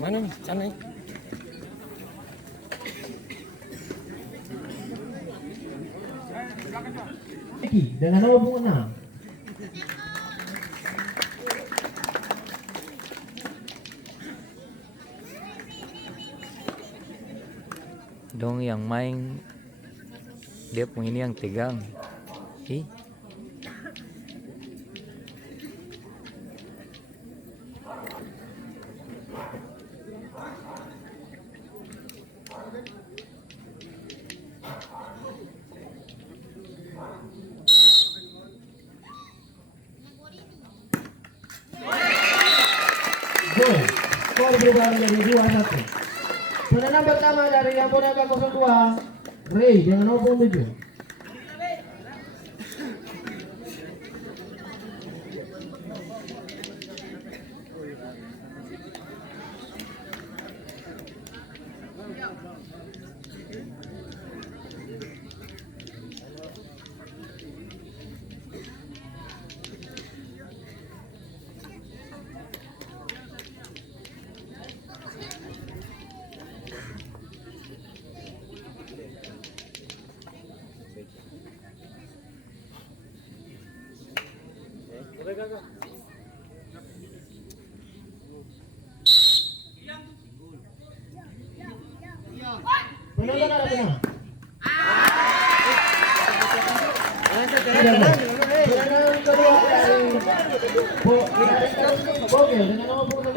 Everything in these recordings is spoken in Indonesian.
Mana nih? Sana nih. Dengan nomor punggung 6. Dong yang main dia punya ini yang tegang. Ih. Gol. Skor berubah menjadi 2-1. Penendang pertama dari Amponaka 02, Ray dengan nomor 7. Penonton ada benar. Penendang kedua dari Bogel dengan nomor punggung 6.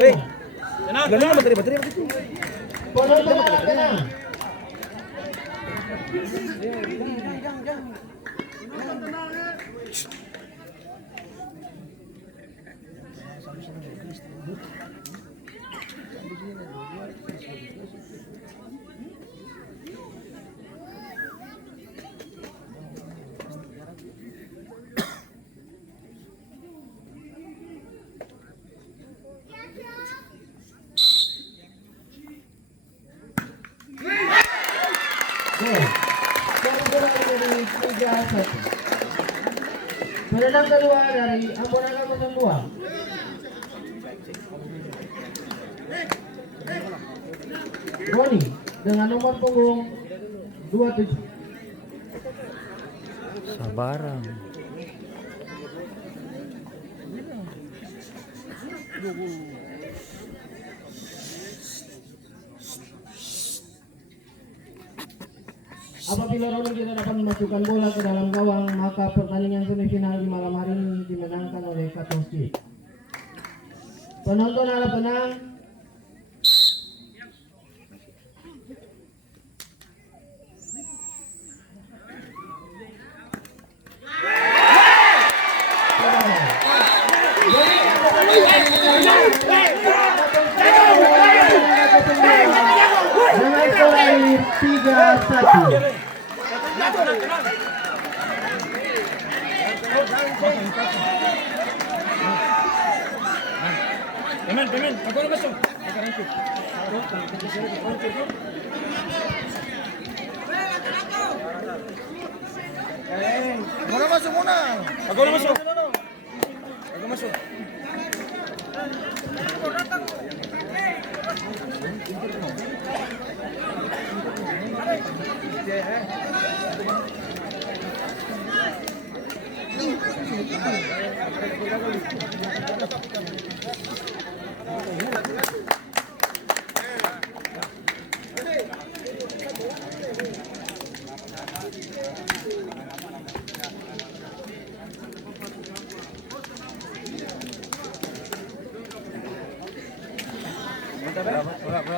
Gana baterai begitu. Penonton ada benar. Penendang kedua dari Amponaka 02. Boni dengan nomor punggung 27. Sabarang. Apabila Roni tidak dapat memasukkan bola ke dalam gawang, maka pertandingan semifinal di malam hari ini dimenangkan oleh Katoski. Penonton harap tenang. Dengan skor 3-1. Teman, aku nak masuk. Muna masuk muna. Aku nak masuk. Aku masuk. Berapa?